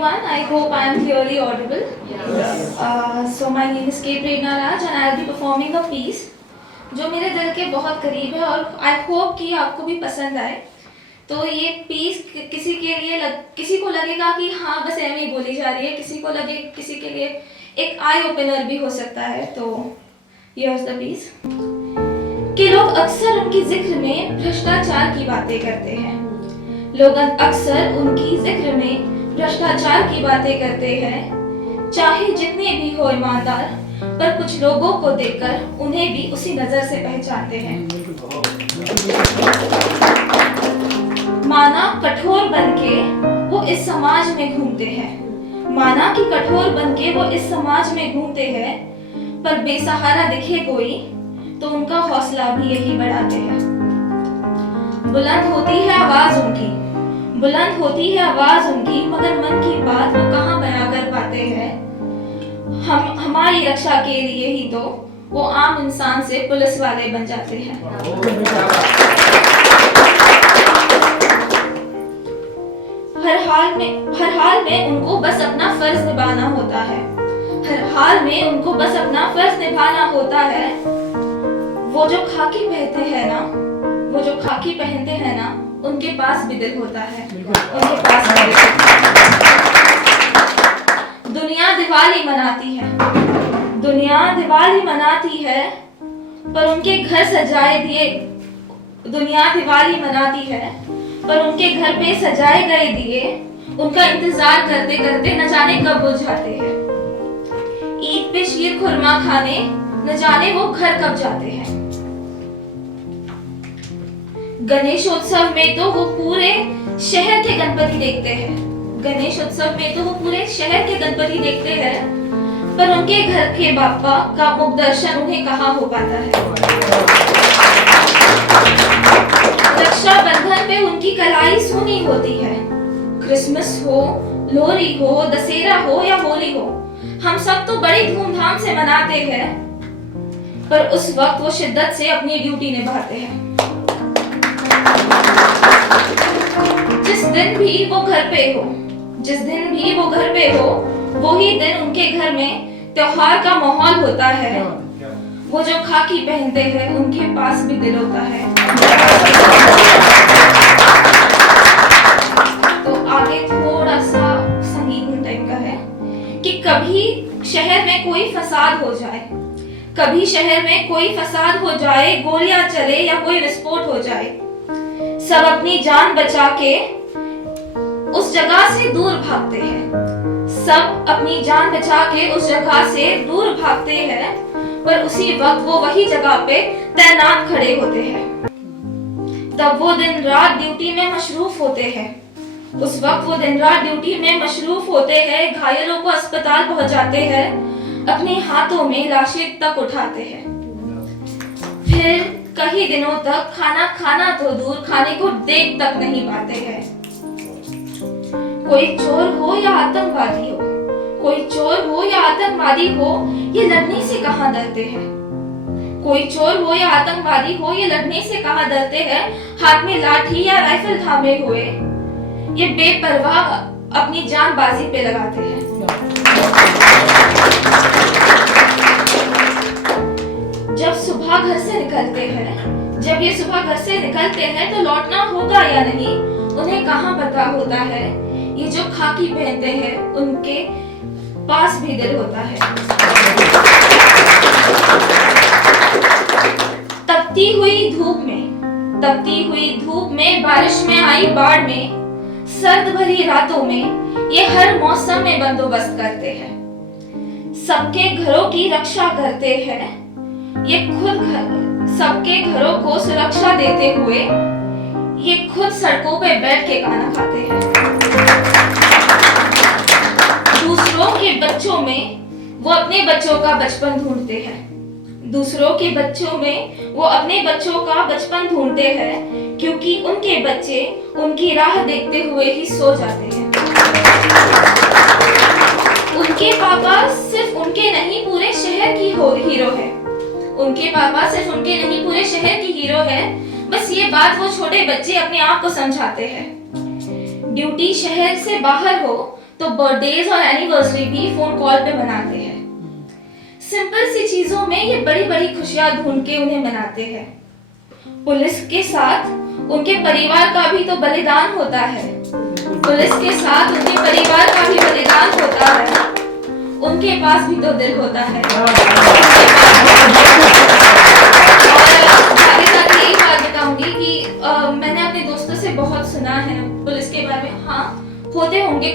everyone. I hope I am clearly audible. Yes. So my name is K. Prerna Raj and I will be performing a piece जो मेरे दिल के बहुत करीब है और I hope कि आपको भी पसंद आए. तो ये पीस किसी को लगेगा कि हाँ बस ऐਵੇਂ ही बोली जा रही है, किसी के लिए एक आई ओपनर भी हो सकता है. तो here's the piece. कि लोग अक्सर उनकी जिक्र में भ्रष्टाचार की बातें करते हैं. लोग अक्सर उनकी जिक्र में भ्रष्टाचार की बातें करते हैं. चाहे जितने भी हो ईमानदार, पर कुछ लोगों को देखकर उन्हें भी उसी नजर से पहचानते हैं. माना कठोर बनके वो इस समाज में घूमते हैं. माना कि कठोर बनके वो इस समाज में घूमते हैं, पर बेसहारा दिखे कोई तो उनका हौसला भी यही बढ़ाते हैं. बुलंद होती है आवाज उनकी, मगर मन की बात वो कहाँ बयां कर पाते हैं. हमारी रक्षा के लिए ही तो वो आम इंसान से पुलिस वाले बन जाते हैं. हर हाल में उनको बस अपना फर्ज निभाना होता है. हर हाल में उनको बस अपना फर्ज निभाना होता है. वो जो खाकी पहनते हैं ना, उनके पास भी दिल होता है. दुनिया दिवाली मनाती है, पर उनके घर सजाए दिए. दुनिया दिवाली मनाती है, पर उनके घर पे सजाए गए दिए उनका इंतजार करते करते न जाने कब बुझ जाते हैं. ईद पे शीर खुरमा खाने न जाने वो घर कब जाते हैं. गणेशोत्सव में तो वो पूरे शहर के गणपति देखते हैं, पर उनके घर के बाप्पा का मुख दर्शन उन्हें कहाँ हो पाता है. रक्षाबंधन पे उनकी कलाई सूनी होती है. क्रिसमस हो, लोहरी हो, दशहरा हो या होली हो, हम सब तो बड़ी धूमधाम से मनाते हैं, पर उस वक्त वो शिद्दत से अपनी ड्यूटी निभाते हैं. जिस दिन भी वो घर पे हो, वही दिन उनके घर में त्योहार का माहौल होता है. वो जो खाकी पहनते हैं, उनके पास भी दिल होता है. तो आगे थोड़ा सा संगीत टाइप का है कि कभी शहर में कोई फसाद हो जाए, गोलियां चले या कोई विस्फोट हो जाए, सब अपनी जान बचा के उस जगह से दूर भागते हैं. पर उसी वक्त वो वही जगह पे तैनात खड़े होते हैं. तब वो दिन रात ड्यूटी में मशरूफ होते हैं. घायलों को अस्पताल पहुंचाते हैं, अपने हाथों में लाशें तक उठाते हैं. फिर कई दिनों तक खाना तो दूर, खाने को देख तक नहीं पाते हैं. कोई चोर हो या आतंकवादी हो, ये लड़ने से कहाँ डरते हैं. हाथ में लाठी या राइफल थामे हुए ये बेपरवाह अपनी जान बाजी पे लगाते हैं. जब ये सुबह घर से निकलते हैं तो लौटना होगा या नहीं, उन्हें कहाँ पता होता है. ये जो खाकी पहनते हैं, उनके पास भी दिल होता है. तपती हुई धूप में, बारिश में आई बाढ़ में, सर्द भरी रातों में ये हर मौसम में बंदोबस्त करते हैं. सबके घरों की रक्षा करते हैं. ये खुद सबके घरों को सुरक्षा देते हुए ये खुद सड़कों पे बैठ के खाना खाते हैं. दूसरों के बच्चों में वो अपने बच्चों का बचपन ढूंढते हैं, क्योंकि उनके बच्चे उनकी राह देखते हुए ही सो जाते हैं. उनके पापा सिर्फ उनके नहीं पूरे शहर की हीरो है. बस ये बात वो छोटे बच्चे अपने आप को समझाते हैं. ड्यूटी शहर से बाहर हो तो बर्थडेज और एनिवर्सरी भी फोन कॉल पे मनाते हैं। सिंपल सी चीजों में ये बड़ी बड़ी खुशियां ढूंढ के उन्हें मनाते हैं। पुलिस के साथ उनके परिवार का भी तो बलिदान होता है। पुलिस के साथ उनके परिवार का भी बलिदान होता है। उनके पास भी तो दिल होता है। और आगे जाके यही बात बताऊंगी कि मैंने अपने दोस्तों से बहुत सुना है पुलिस के बारे में। हाँ, होते होंगे